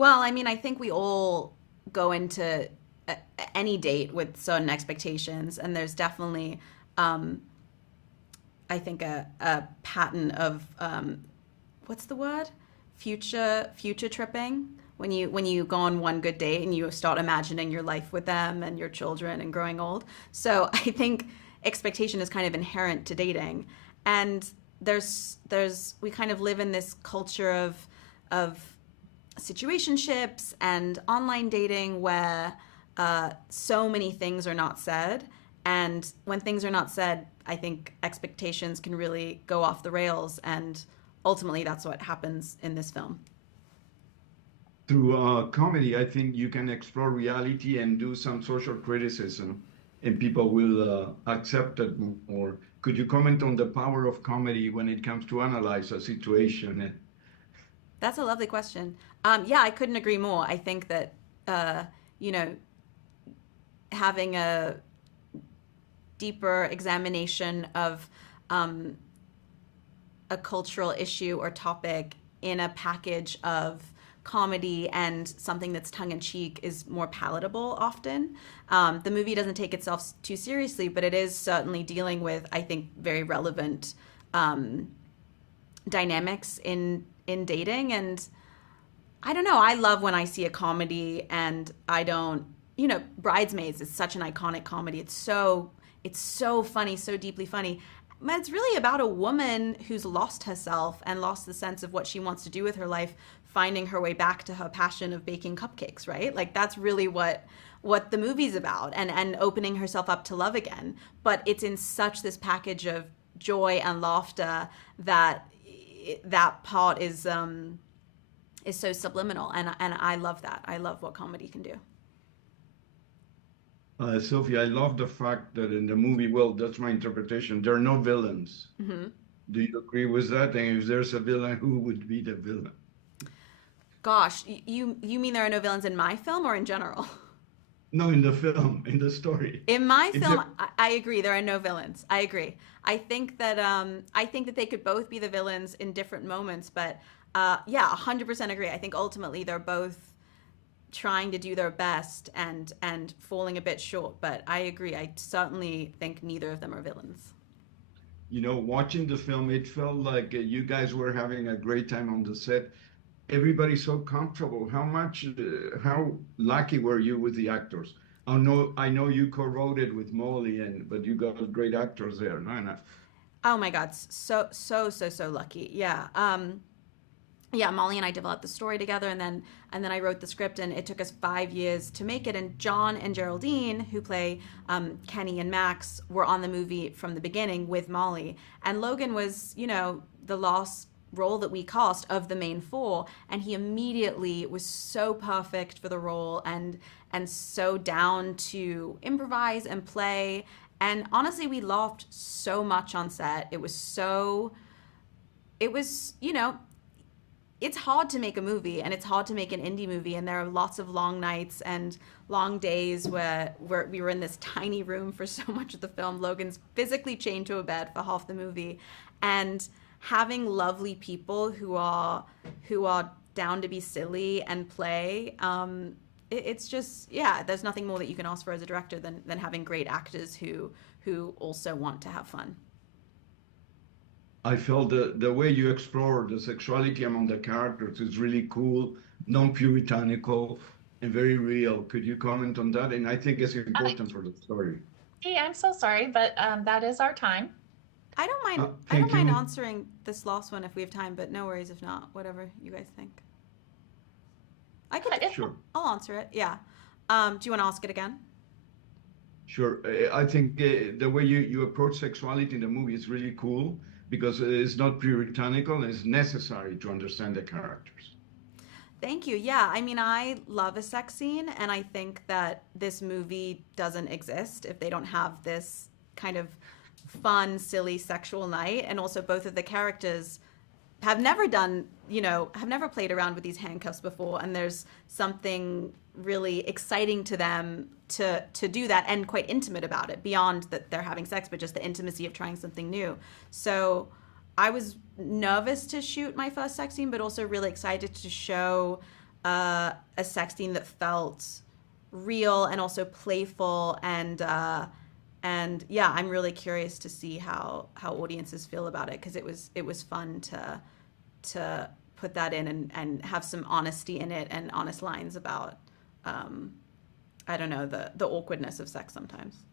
Well, I mean, I think we all go into any date with certain expectations, and there's definitely, um, I think, a pattern of what's the word? Future tripping. When you go on one good date and you start imagining your life with them and your children and growing old. So I think expectation is kind of inherent to dating, and there's we kind of live in this culture of situationships and online dating where so many things are not said. And when things are not said, I think expectations can really go off the rails. And ultimately, that's what happens in this film. Through comedy, I think you can explore reality and do some social criticism, and people will accept it more. Could you comment on the power of comedy when it comes to analyze a situation? That's a lovely question. Yeah, I couldn't agree more. I think that, uh, you know, having a deeper examination of um, a cultural issue or topic in a package of comedy and something that's tongue in cheek is more palatable often. The movie doesn't take itself too seriously, but it is certainly dealing with, I think, very relevant um, dynamics in dating. And I don't know, I love when I see a comedy and I don't, Bridesmaids is such an iconic comedy. It's so funny, so deeply funny. But it's really about a woman who's lost herself and lost the sense of what she wants to do with her life, finding her way back to her passion of baking cupcakes, right? Like that's really what the movie's about, and opening herself up to love again. But it's in such this package of joy and laughter that that part is so subliminal, and I love that. I love what comedy can do. Sophie, I love the fact that in the movie, well, that's my interpretation, there are no villains. Hmm. Do you agree with that? And if there's a villain, who would be the villain? Gosh, you mean there are no villains in my film or in general? No, in the film, in the story. In my If film, there, I agree. There are no villains. I agree. I think that they could both be the villains in different moments, but yeah, 100% agree. I think ultimately they're both trying to do their best and falling a bit short. But I agree. I certainly think neither of them are villains. watching the film, it felt like you guys were having a great time on the set. Everybody's so comfortable. How lucky were you with the actors? I know you co-wrote it with Molly, but you got great actors there. No, no. Oh my God, so lucky. Yeah. Yeah, Molly and I developed the story together, and then I wrote the script, and it took us 5 years to make it. And John and Geraldine, who play Kenny and Max, were on the movie from the beginning with Molly. And Logan was, the last role that we cast of the main four, and he immediately was so perfect for the role and so down to improvise and play. And honestly, we laughed so much on set. It was, it's hard to make a movie, and it's hard to make an indie movie, and there are lots of long nights and long days where we were in this tiny room for so much of the film. Logan's physically chained to a bed for half the movie, and having lovely people who are down to be silly and play. It's just, yeah, there's nothing more that you can ask for as a director than having great actors who also want to have fun. I felt the way you explore the sexuality among the characters is really cool, non-puritanical, and very real. Could you comment on that? And I think it's Uh, important for the story. Hey, I'm so sorry, but that is our time. I don't mind. I don't Thank mind you. answering this last one if we have time, but no worries if not. Whatever you guys think. I could. If Sure. I'll answer it. Yeah. Do you want to ask it again? Sure. I think the way you approach sexuality in the movie is really cool because it's not puritanical and it's necessary to understand the characters. Thank you. Yeah, I mean, I love a sex scene, and I think that this movie doesn't exist if they don't have this kind of fun, silly sexual night. And also, both of the characters have never played around with these handcuffs before, and there's something really exciting to them to do that, and quite intimate about it, beyond that they're having sex, but just the intimacy of trying something new. So I was nervous to shoot my first sex scene, but also really excited to show a sex scene that felt real and also playful, and yeah, I'm really curious to see how audiences feel about it, because it was fun to put that in and have some honesty in it and honest lines about I don't know, the awkwardness of sex sometimes.